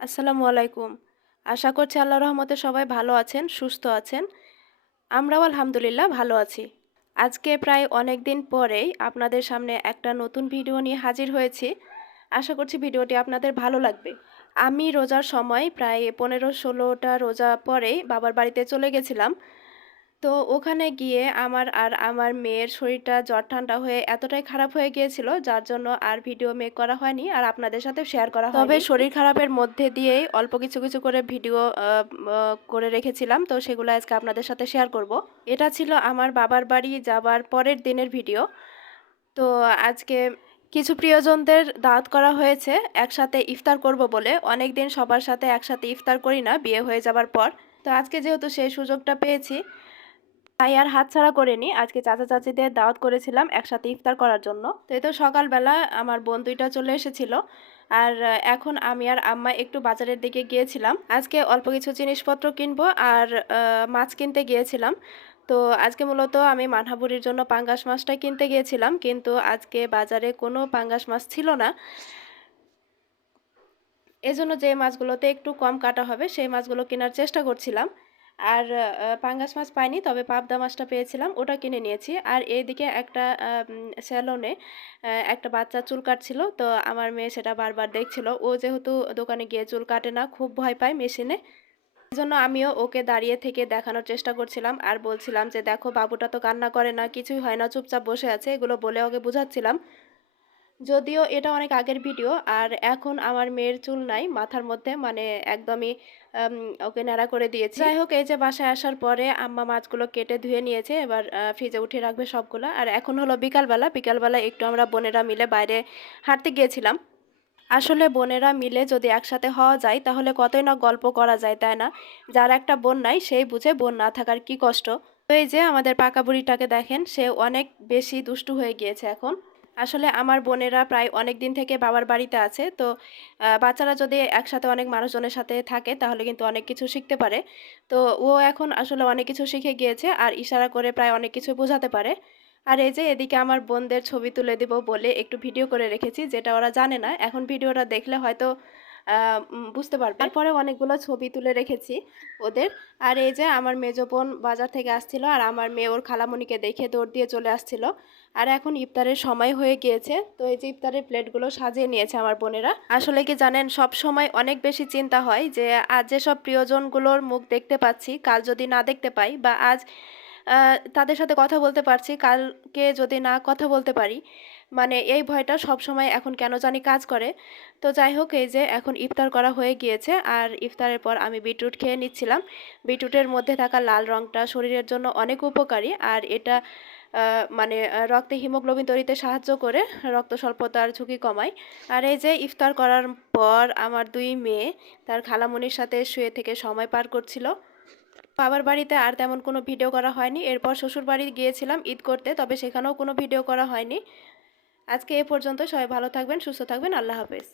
আসসালামু আলাইকুম। আশা করছি আল্লাহর রহমতে সবাই ভালো আছেন, সুস্থ আছেন। আমরাও আলহামদুলিল্লাহ ভালো আছি। আজকে প্রায় অনেক দিন পরেই আপনাদের সামনে একটা নতুন ভিডিও নিয়ে হাজির হয়েছি। আশা করছি ভিডিওটি আপনাদের ভালো লাগবে। আমি রোজার সময় প্রায় ১৫-১৬টা রোজা পরেই বাবার বাড়িতে চলে গেছিলাম। তো ওখানে গিয়ে আমার মেয়ের শরীরটা জ্বর ঠান্ডা হয়ে এতটাই খারাপ হয়ে গিয়েছিল, যার জন্য আর ভিডিও মেক করা হয়নি আর আপনাদের সাথে শেয়ার করা হয়নি। তবে শরীর খারাপের মধ্যে দিয়েই অল্প কিছু করে ভিডিও করে রেখেছিলাম, তো সেগুলো আজকে আপনাদের সাথে শেয়ার করব। এটা ছিল আমার বাবার বাড়ি যাবার পরের দিনের ভিডিও। তো আজকে কিছু প্রিয়জনদের দাওয়াত করা হয়েছে একসাথে ইফতার করব বলে। অনেক দিন সবার সাথে একসাথে ইফতার করি না বিয়ে হয়ে যাবার পর। তো আজকে যেহেতু সেই সুযোগটা পেয়েছি, তাই আর হাতছাড়া করিনি। আজকে চাচা চাচিদের দাওয়াত করেছিলাম একসাথে ইফতার করার জন্য। তো এই তো সকালবেলা আমার বোন দুইটা চলে এসেছিল। আর এখন আমি আর আম্মা একটু বাজারের দিকে গিয়েছিলাম। আজকে অল্প কিছু জিনিসপত্র কিনবো আর মাছ কিনতে গিয়েছিলাম। তো আজকে মূলত আমি মানহাবুরির জন্য পাঙ্গাস মাছটা কিনতে গিয়েছিলাম, কিন্তু আজকে বাজারে কোনো পাঙ্গাস মাছ ছিল না। এজন্য যে মাছগুলোতে একটু কম কাটা হবে সেই মাছগুলো কেনার চেষ্টা করছিলাম। আর পাঙ্গাস মাছ পাইনি, তবে পাবদা মাছটা পেয়েছিলাম, ওটা কিনে নিয়েছি। আর এইদিকে একটা স্যালনে একটা বাচ্চা চুল কাটছিল, তো আমার মেয়ে সেটা বারবার দেখছিল। ও যেহেতু দোকানে গিয়ে চুল কাটে না, খুব ভয় পায় মেশিনে। এজন্য আমিও ওকে দাঁড়িয়ে থেকে দেখানোর চেষ্টা করছিলাম আর বলছিলাম যে দেখো, বাবুটা তো কান্না করে না, কিছুই হয় না, চুপচাপ বসে আছে, এগুলো বলে ওকে বোঝাচ্ছিলাম। যদিও এটা অনেক আগের ভিডিও, আর এখন আমার মেয়ের চুল নাই মাথার মধ্যে, মানে একদমই ওকে ন্যাড়া করে দিয়েছি। যাই হোক, এই যে বাসায় আসার পরে আম্মা মাছগুলো কেটে ধুয়ে নিয়েছে, এবার ফ্রিজে উঠিয়ে রাখবে সবগুলো। আর এখন হলো বিকালবেলা একটু আমরা বোনেরা মিলে বাইরে হাঁটতে গিয়েছিলাম। আসলে বোনেরা মিলে যদি একসাথে হওয়া যায় তাহলে কতই না গল্প করা যায়, তাই না? যার একটা বোন নাই সেই বুঝে বোন না থাকার কি কষ্ট। তো এই যে আমাদের পাকা বুড়িটাকে দেখেন, সে অনেক বেশি দুষ্টু হয়ে গিয়েছে এখন। আসলে আমার বোনেরা প্রায় অনেক দিন থেকে বাবার বাড়িতে আছে, তো বাচ্চারা যদি একসাথে অনেক মানুষজনের সাথে থাকে তাহলে কিন্তু অনেক কিছু শিখতে পারে। তো ও এখন আসলে অনেক কিছু শিখে গিয়েছে আর ইশারা করে প্রায় অনেক কিছু বোঝাতে পারে। আর এই যে এদিকে আমার বোনদের ছবি তুলে দিব বলে একটু ভিডিও করে রেখেছি, যেটা ওরা জানে না। এখন ভিডিওটা দেখলে হয়তো বুঝতে পারবে। তারপরে অনেকগুলো ছবি তুলে রেখেছি ওদের। আর এই যে আমার মেজো বোন বাজার থেকে আসছিল আর আমার মেয়ে ওর খালামণিকে দেখে দৌড় দিয়ে চলে আসছিল। আর এখন ইফতারের সময় হয়ে গিয়েছে, তো এই যে ইফতারের প্লেটগুলো সাজিয়ে নিয়েছে আমার বোনেরা। আসলে কি জানেন, সব সময় অনেক বেশি চিন্তা হয় যে আজ যেসব প্রিয়জনগুলোর মুখ দেখতে পাচ্ছি, কাল যদি না দেখতে পাই, বা আজ তাদের সাথে কথা বলতে পারছি, কালকে যদি না কথা বলতে পারি, মানে এই ভয়টা সব সময় এখন কেন জানি কাজ করে। তো যাই হোক, এই যে এখন ইফতার করা হয়ে গিয়েছে আর ইফতারের পর আমি বিটরুট খেয়ে নিচ্ছিলাম। বিটরুটের মধ্যে থাকা লাল রঙটা শরীরের জন্য অনেক উপকারী, আর এটা মানে রক্তে হিমোগ্লোবিন তৈরিতে সাহায্য করে, রক্ত স্বল্পতার ঝুঁকি কমায়। আর এই যে ইফতার করার পর আমার দুই মেয়ে তার খালামণির সাথে শুয়ে থেকে সময় পার করছিল। বাবার বাড়িতে আর তেমন কোনো ভিডিও করা হয়নি। এরপর শ্বশুর বাড়ি গিয়েছিলাম ঈদ করতে, তবে সেখানেও কোনো ভিডিও করা হয়নি। আজকে এ পর্যন্ত। সবাই ভালো থাকবেন, সুস্থ থাকবেন। আল্লাহ হাফেজ।